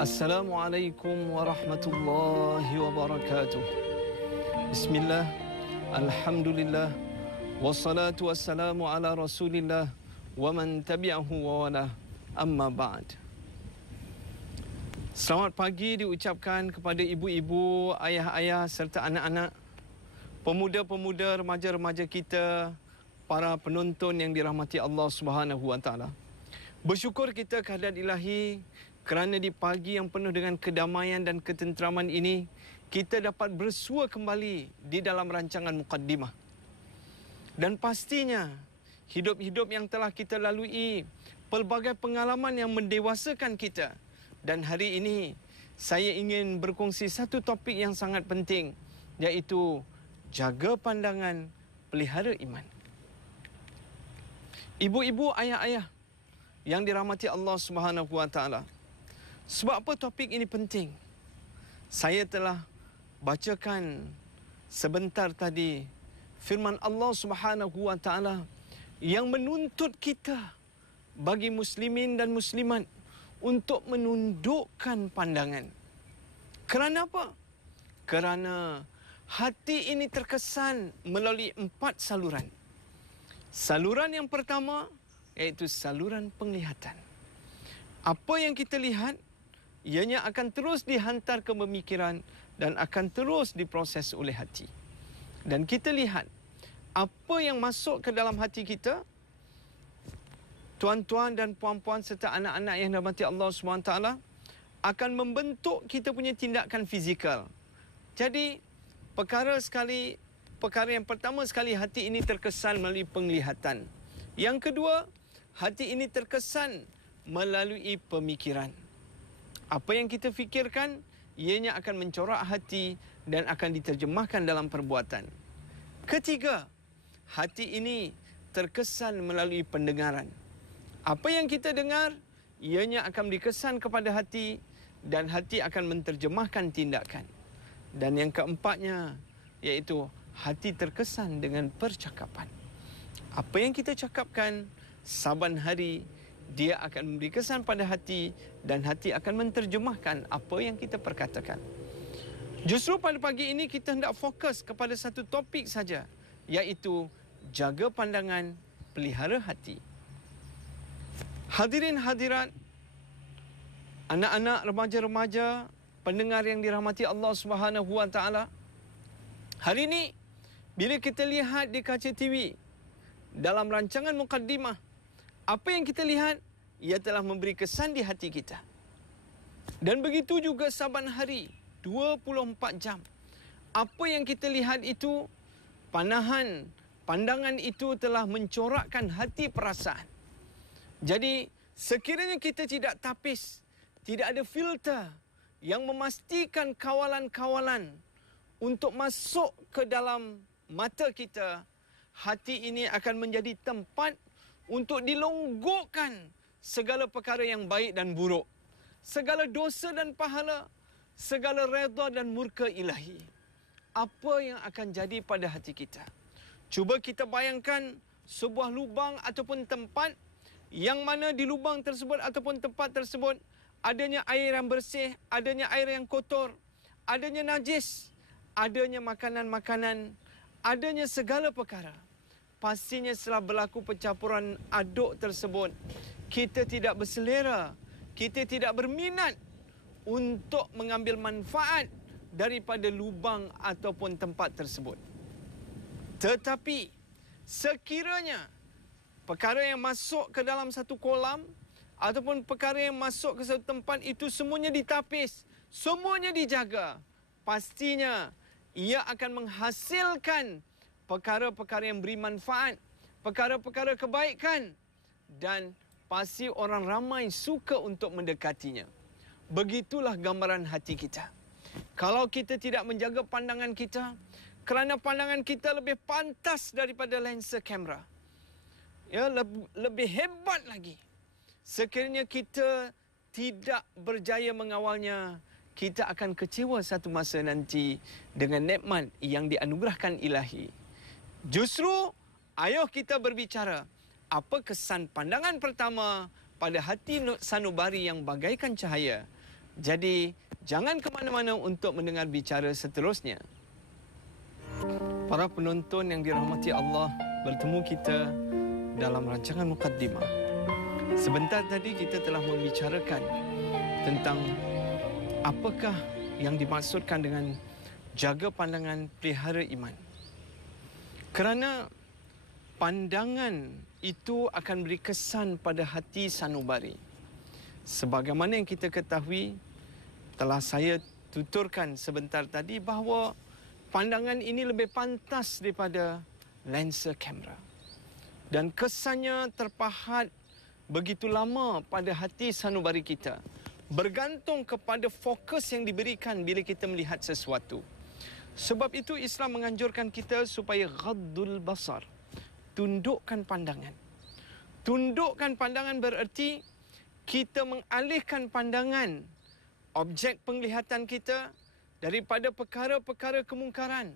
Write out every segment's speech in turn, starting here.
Assalamualaikum warahmatullahi wabarakatuh. Bismillah, alhamdulillah, wassalatu wassalamu ala rasulillah wa man tabi'ahu wa wala, amma ba'd. Selamat pagi diucapkan kepada ibu-ibu, ayah-ayah serta anak-anak, pemuda-pemuda, remaja-remaja kita, para penonton yang dirahmati Allah Subhanahu wa taala. Bersyukur kita kehadirat ilahi kerana di pagi yang penuh dengan kedamaian dan ketenteraman ini, kita dapat bersua kembali di dalam rancangan Muqaddimah. Dan pastinya, hidup-hidup yang telah kita lalui, pelbagai pengalaman yang mendewasakan kita. Dan hari ini, saya ingin berkongsi satu topik yang sangat penting, iaitu jaga pandangan, pelihara iman. Ibu-ibu, ayah-ayah yang dirahmati Allah Subhanahu wa taala. Sebab apa topik ini penting? Saya telah bacakan sebentar tadi firman Allah Subhanahu wa taala yang menuntut kita bagi muslimin dan muslimat untuk menundukkan pandangan. Kerana apa? Kerana hati ini terkesan melalui 4 saluran. Saluran yang pertama iaitu saluran penglihatan. Apa yang kita lihat, ianya akan terus dihantar ke pemikiran dan akan terus diproses oleh hati. Dan kita lihat apa yang masuk ke dalam hati kita, tuan-tuan dan puan-puan serta anak-anak yang dirahmati Allah SWT, akan membentuk kita punya tindakan fizikal. Jadi, perkara yang pertama sekali, hati ini terkesan melalui penglihatan. Yang kedua, hati ini terkesan melalui pemikiran. Apa yang kita fikirkan, ianya akan mencorak hati dan akan diterjemahkan dalam perbuatan. Ketiga, hati ini terkesan melalui pendengaran. Apa yang kita dengar, ianya akan dikesan kepada hati dan hati akan menterjemahkan tindakan. Dan yang keempatnya, iaitu hati terkesan dengan percakapan. Apa yang kita cakapkan, saban hari, dia akan memberi kesan pada hati dan hati akan menterjemahkan apa yang kita perkatakan. Justru pada pagi ini kita hendak fokus kepada satu topik saja, iaitu jaga pandangan, pelihara hati. Hadirin hadirat, anak-anak, remaja-remaja, pendengar yang dirahmati Allah Subhanahu wa taala. Hari ini bila kita lihat di kaca TV dalam rancangan Muqaddimah, apa yang kita lihat, ia telah memberi kesan di hati kita. Dan begitu juga saban hari, 24 jam. Apa yang kita lihat itu, pandangan itu telah mencorakkan hati perasaan. Jadi, sekiranya kita tidak tapis, tidak ada filter yang memastikan kawalan-kawalan untuk masuk ke dalam mata kita, hati ini akan menjadi tempat untuk dilonggokkan segala perkara yang baik dan buruk, segala dosa dan pahala, segala redha dan murka ilahi. Apa yang akan jadi pada hati kita? Cuba kita bayangkan sebuah lubang ataupun tempat yang mana di lubang tersebut ataupun tempat tersebut adanya air yang bersih, adanya air yang kotor, adanya najis, adanya makanan-makanan, adanya segala perkara. Pastinya setelah berlaku pencampuran aduk tersebut, kita tidak berselera, kita tidak berminat untuk mengambil manfaat daripada lubang ataupun tempat tersebut. Tetapi, sekiranya perkara yang masuk ke dalam satu kolam ataupun perkara yang masuk ke satu tempat itu semuanya ditapis, semuanya dijaga, pastinya ia akan menghasilkan perkara-perkara yang beri manfaat, perkara-perkara kebaikan, dan pasti orang ramai suka untuk mendekatinya. Begitulah gambaran hati kita. Kalau kita tidak menjaga pandangan kita, kerana pandangan kita lebih pantas daripada lensa kamera, ya, lebih hebat lagi. Sekiranya kita tidak berjaya mengawalnya, kita akan kecewa satu masa nanti dengan nikmat yang dianugerahkan ilahi. Justru, ayo kita berbicara, apa kesan pandangan pertama pada hati sanubari yang bagaikan cahaya. Jadi, jangan ke mana-mana untuk mendengar bicara seterusnya. Para penonton yang dirahmati Allah, bertemu kita dalam rancangan Muqaddimah. Sebentar tadi kita telah membicarakan tentang apakah yang dimaksudkan dengan jaga pandangan, pelihara iman. Kerana pandangan itu akan beri kesan pada hati sanubari. Sebagaimana yang kita ketahui, telah saya tuturkan sebentar tadi bahawa pandangan ini lebih pantas daripada lensa kamera. Dan kesannya terpahat begitu lama pada hati sanubari kita. Bergantung kepada fokus yang diberikan bila kita melihat sesuatu. Sebab itu Islam menganjurkan kita supaya ghaddul basar. Tundukkan pandangan. Tundukkan pandangan bererti kita mengalihkan pandangan objek penglihatan kita daripada perkara-perkara kemungkaran,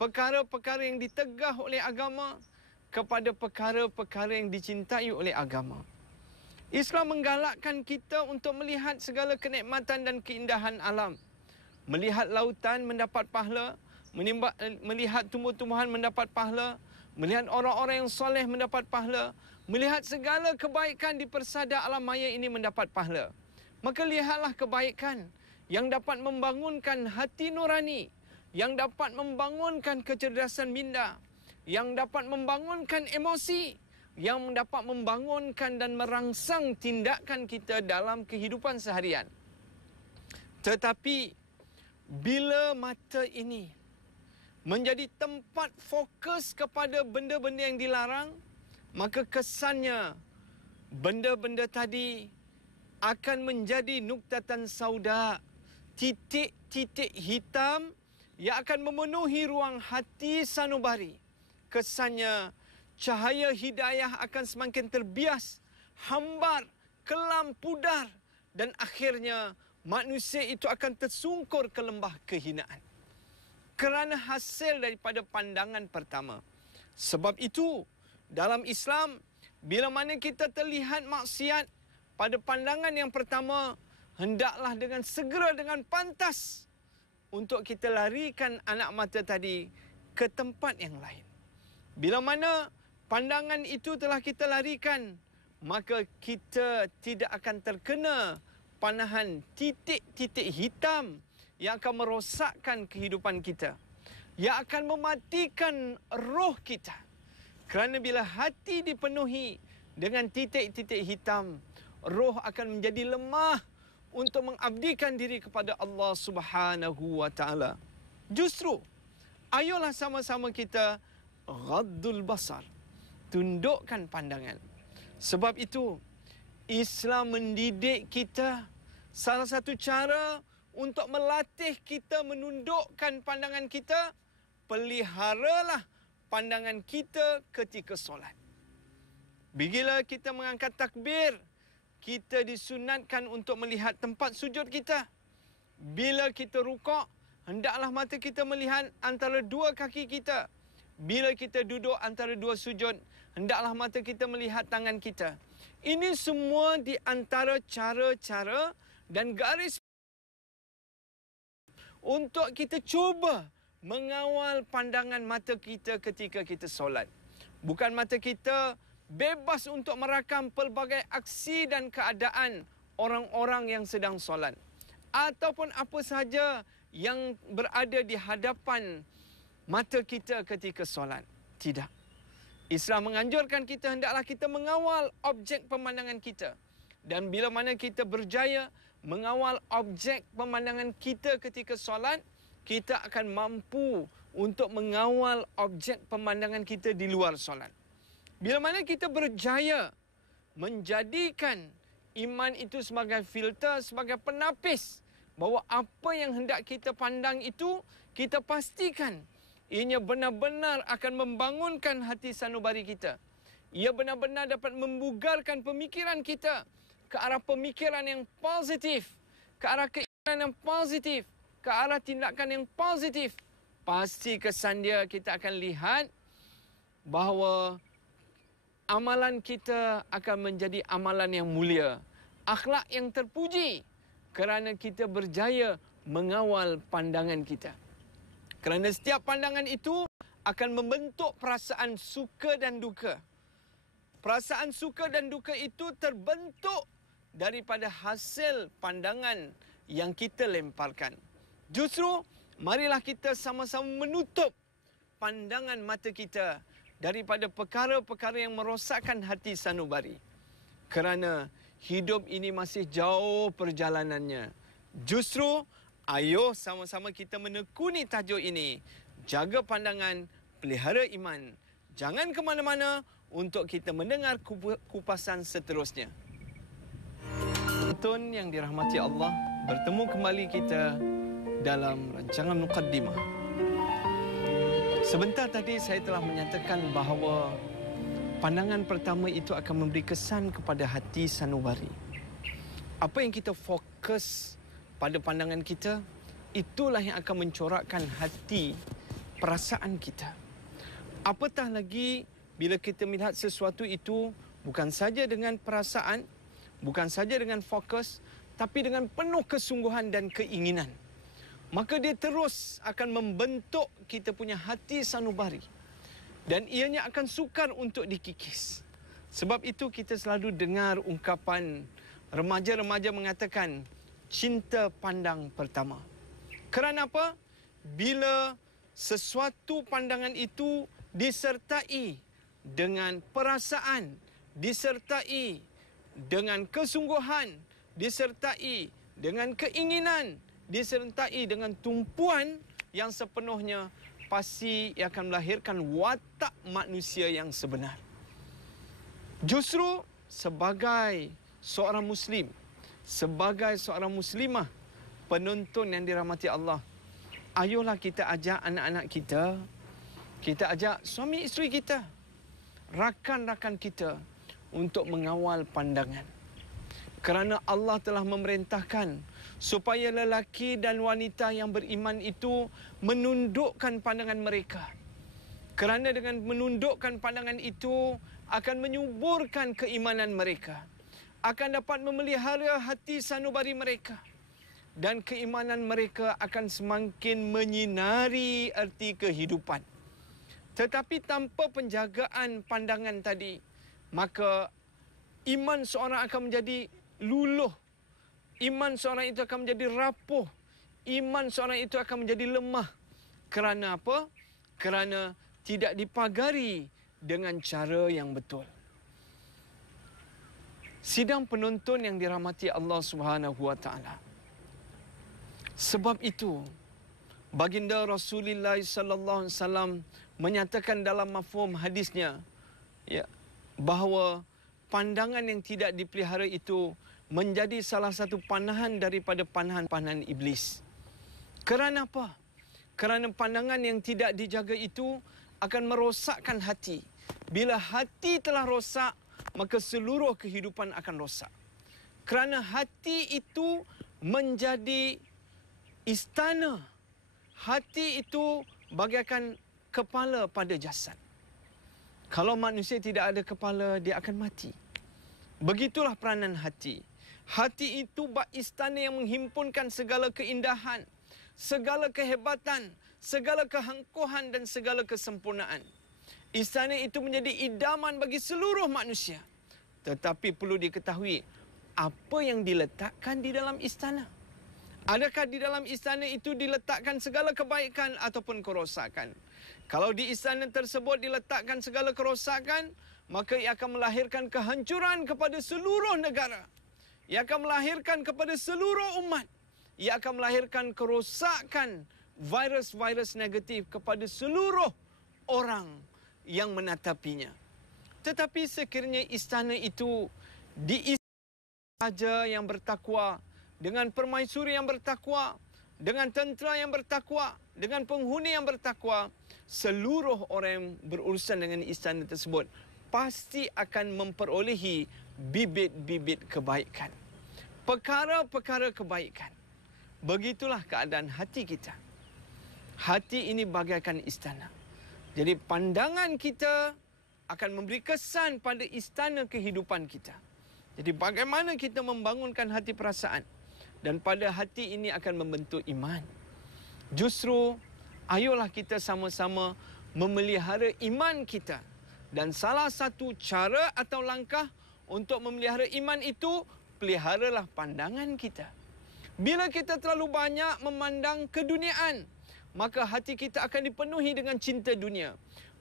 perkara-perkara yang ditegah oleh agama kepada perkara-perkara yang dicintai oleh agama. Islam menggalakkan kita untuk melihat segala kenikmatan dan keindahan alam. Melihat lautan mendapat pahala, melihat tumbuh-tumbuhan mendapat pahala, melihat orang-orang yang soleh mendapat pahala, melihat segala kebaikan di persada alam maya ini mendapat pahala. Maka lihatlah kebaikan yang dapat membangunkan hati nurani, yang dapat membangunkan kecerdasan minda, yang dapat membangunkan emosi, yang dapat membangunkan dan merangsang tindakan kita dalam kehidupan seharian. Tetapi bila mata ini menjadi tempat fokus kepada benda-benda yang dilarang, maka kesannya benda-benda tadi akan menjadi nuktatan sauda, titik-titik hitam yang akan memenuhi ruang hati sanubari. Kesannya cahaya hidayah akan semakin terbias, hambar, kelam, pudar, dan akhirnya manusia itu akan tersungkur ke lembah kehinaan. Kerana hasil daripada pandangan pertama. Sebab itu, dalam Islam, bila mana kita terlihat maksiat, pada pandangan yang pertama, hendaklah dengan segera, dengan pantas untuk kita larikan anak mata tadi ke tempat yang lain. Bila mana pandangan itu telah kita larikan, maka kita tidak akan terkena panahan titik-titik hitam yang akan merosakkan kehidupan kita, yang akan mematikan roh kita. Kerana bila hati dipenuhi dengan titik-titik hitam, roh akan menjadi lemah untuk mengabdikan diri kepada Allah Subhanahu wa taala. Justru ayolah sama-sama kita ghaddul basar, tundukkan pandangan. Sebab itu Islam mendidik kita, salah satu cara untuk melatih kita menundukkan pandangan kita, peliharalah pandangan kita ketika solat. Bila kita mengangkat takbir, kita disunatkan untuk melihat tempat sujud kita. Bila kita rukuk, hendaklah mata kita melihat antara dua kaki kita. Bila kita duduk antara dua sujud, hendaklah mata kita melihat tangan kita. Ini semua di antara cara-cara dan garis untuk kita cuba mengawal pandangan mata kita ketika kita solat. Bukan mata kita bebas untuk merakam pelbagai aksi dan keadaan orang-orang yang sedang solat, ataupun apa sahaja yang berada di hadapan mata kita ketika solat. Tidak. Islam menganjurkan kita hendaklah kita mengawal objek pemandangan kita. Dan bila mana kita berjaya mengawal objek pemandangan kita ketika solat, kita akan mampu untuk mengawal objek pemandangan kita di luar solat. Bila mana kita berjaya menjadikan iman itu sebagai filter, sebagai penapis, bahawa apa yang hendak kita pandang itu, kita pastikan ianya benar-benar akan membangunkan hati sanubari kita. Ia benar-benar dapat membugarkan pemikiran kita ke arah pemikiran yang positif, ke arah keimanan yang positif, ke arah tindakan yang positif. Pasti kesan dia kita akan lihat bahawa amalan kita akan menjadi amalan yang mulia, akhlak yang terpuji. kerana kita berjaya mengawal pandangan kita. Kerana setiap pandangan itu akan membentuk perasaan suka dan duka. Perasaan suka dan duka itu terbentuk daripada hasil pandangan yang kita lemparkan. Justru, marilah kita sama-sama menutup pandangan mata kita daripada perkara-perkara yang merosakkan hati sanubari. Kerana hidup ini masih jauh perjalanannya. Justru, ayo sama-sama kita menekuni tajuk ini. Jaga pandangan, pelihara iman. Jangan ke mana-mana untuk kita mendengar kupasan seterusnya. Tonton yang dirahmati Allah, bertemu kembali kita dalam rancangan Muqaddimah. Sebentar tadi saya telah menyatakan bahawa pandangan pertama itu akan memberi kesan kepada hati sanubari. Apa yang kita fokus pada pandangan kita, itulah yang akan mencorakkan hati, perasaan kita. Apatah lagi bila kita melihat sesuatu itu bukan saja dengan perasaan, bukan saja dengan fokus, tapi dengan penuh kesungguhan dan keinginan. Maka dia terus akan membentuk kita punya hati sanubari. Dan ianya akan sukar untuk dikikis. Sebab itu kita selalu dengar ungkapan remaja-remaja mengatakan, cinta pandang pertama. Kerana apa? Bila sesuatu pandangan itu disertai dengan perasaan, disertai dengan kesungguhan, disertai dengan keinginan, disertai dengan tumpuan yang sepenuhnya, pasti akan melahirkan watak manusia yang sebenar. Justru sebagai seorang Muslim, sebagai seorang Muslimah, penonton yang dirahmati Allah, ayolah kita ajak anak-anak kita, kita ajak suami isteri kita, rakan-rakan kita untuk mengawal pandangan. Kerana Allah telah memerintahkan supaya lelaki dan wanita yang beriman itu menundukkan pandangan mereka. Kerana dengan menundukkan pandangan itu akan menyuburkan keimanan mereka. Akan dapat memelihara hati sanubari mereka. Dan keimanan mereka akan semakin menyinari erti kehidupan. Tetapi tanpa penjagaan pandangan tadi, maka iman seorang akan menjadi luluh. Iman seorang itu akan menjadi rapuh. Iman seorang itu akan menjadi lemah. Kerana apa? Kerana tidak dipagari dengan cara yang betul. Sidang penonton yang dirahmati Allah Subhanahu wa taala. Sebab itu baginda Rasulullah sallallahu alaihi wasallam menyatakan dalam mafhum hadisnya, ya, bahawa pandangan yang tidak dipelihara itu menjadi salah satu panahan daripada panahan-panahan iblis. Kerana apa? Kerana pandangan yang tidak dijaga itu akan merosakkan hati. Bila hati telah rosak, maka seluruh kehidupan akan rosak. Kerana hati itu menjadi istana. Hati itu bagaikan kepala pada jasad. Kalau manusia tidak ada kepala, dia akan mati. Begitulah peranan hati. Hati itu bak istana yang menghimpunkan segala keindahan, segala kehebatan, segala kehangkuhan dan segala kesempurnaan. Istana itu menjadi idaman bagi seluruh manusia. Tetapi perlu diketahui, apa yang diletakkan di dalam istana? Adakah di dalam istana itu diletakkan segala kebaikan ataupun kerosakan? Kalau di istana tersebut diletakkan segala kerosakan, maka ia akan melahirkan kehancuran kepada seluruh negara. Ia akan melahirkan kepada seluruh umat. Ia akan melahirkan kerosakan virus-virus negatif kepada seluruh orang yang menatapinya. Tetapi sekiranya istana itu diisi raja yang bertakwa, dengan permaisuri yang bertakwa, dengan tentera yang bertakwa, dengan penghuni yang bertakwa, seluruh orang yang berurusan dengan istana tersebut pasti akan memperolehi bibit-bibit kebaikan. Perkara-perkara kebaikan. Begitulah keadaan hati kita. Hati ini bagaikan istana. Jadi pandangan kita akan memberi kesan pada istana kehidupan kita. Jadi bagaimana kita membangunkan hati perasaan? dan pada hati ini akan membentuk iman. Justru, ayolah kita sama-sama memelihara iman kita. Dan salah satu cara atau langkah untuk memelihara iman itu, peliharalah pandangan kita. Bila kita terlalu banyak memandang keduniaan, maka hati kita akan dipenuhi dengan cinta dunia.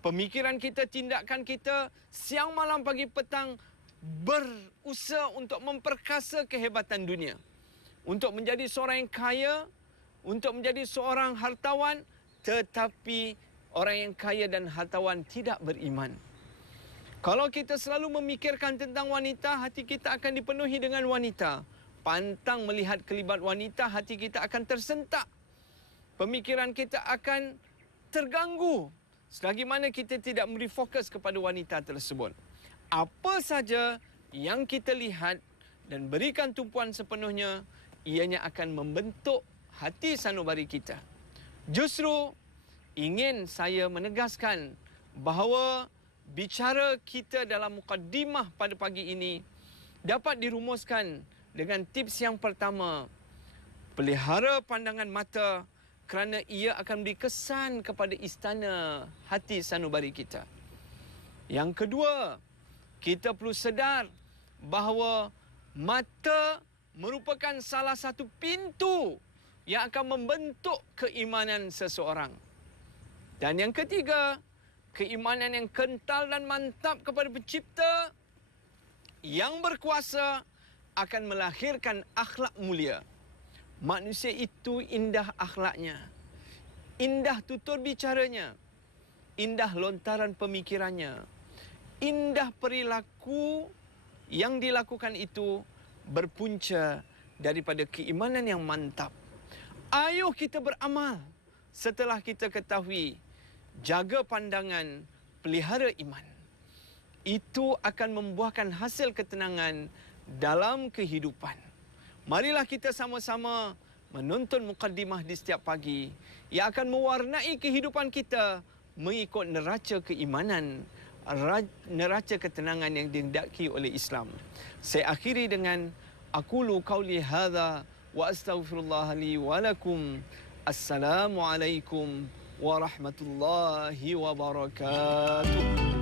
Pemikiran kita, tindakan kita, siang malam pagi petang berusaha untuk memperkasa kehebatan dunia. Untuk menjadi seorang yang kaya, untuk menjadi seorang hartawan, tetapi orang yang kaya dan hartawan tidak beriman. Kalau kita selalu memikirkan tentang wanita, hati kita akan dipenuhi dengan wanita. Pantang melihat kelibat wanita, hati kita akan tersentak. Pemikiran kita akan terganggu selagi mana kita tidak memberi fokus kepada wanita tersebut. Apa saja yang kita lihat dan berikan tumpuan sepenuhnya, ianya akan membentuk hati sanubari kita. Justru ingin saya menegaskan bahawa bicara kita dalam mukaddimah pada pagi ini dapat dirumuskan dengan tips yang pertama. Pelihara pandangan mata kerana ia akan beri kesan kepada istana hati sanubari kita. Yang kedua, kita perlu sedar bahawa mata merupakan salah satu pintu yang akan membentuk keimanan seseorang. Dan yang ketiga, keimanan yang kental dan mantap kepada Pencipta yang berkuasa akan melahirkan akhlak mulia. Manusia itu indah akhlaknya, indah tutur bicaranya, indah lontaran pemikirannya, indah perilaku yang dilakukan itu berpunca daripada keimanan yang mantap. Ayuh kita beramal setelah kita ketahui, jaga pandangan, pelihara iman. Itu akan membuahkan hasil ketenangan dalam kehidupan. Marilah kita sama-sama menuntun mukaddimah di setiap pagi yang akan mewarnai kehidupan kita mengikut neraca keimanan, neraca ketenangan yang dihendaki oleh Islam. Saya akhiri dengan aqulu qauli hadza wa astaghfirullah li wa lakum. Assalamualaikum warahmatullahi wabarakatuh.